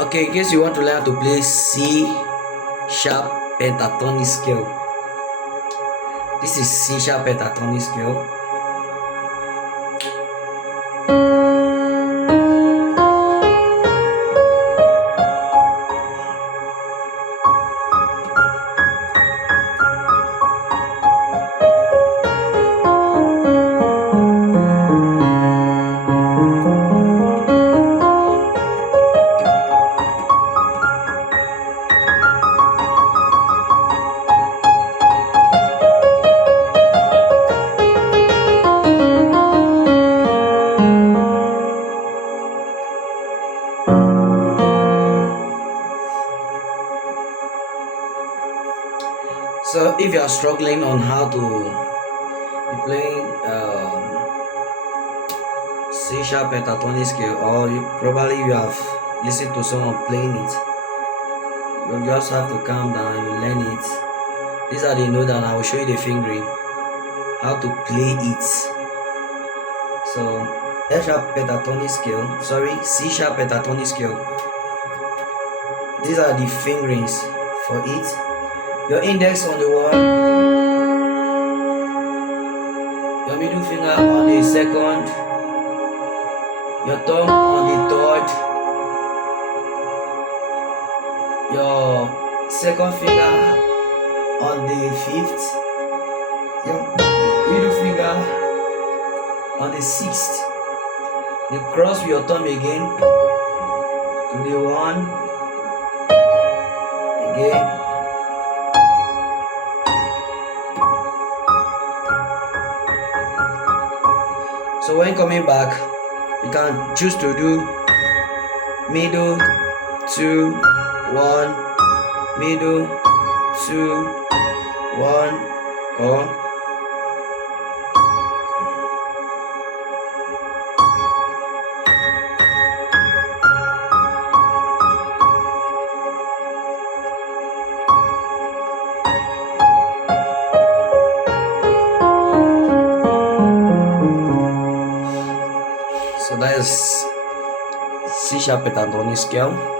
Okay, in case you want to learn how to play C sharp pentatonic scale, this is C sharp pentatonic scale. So if you are struggling on how to be playing C sharp pentatonic scale, or probably you have listened to someone playing it, you just have to calm down, you learn it. These are the notes, and I will show you the fingering, how to play it. So F sharp pentatonic scale, C sharp pentatonic scale. These are the fingerings for it. Your index on the one, your middle finger on the second, your thumb on the third, your second finger on the fifth, your middle finger on the sixth. You cross your thumb again to the one, again. So when coming back, you can choose to do middle, 2, 1, middle, 2, 1, or so that is C sharp pentatonic scale.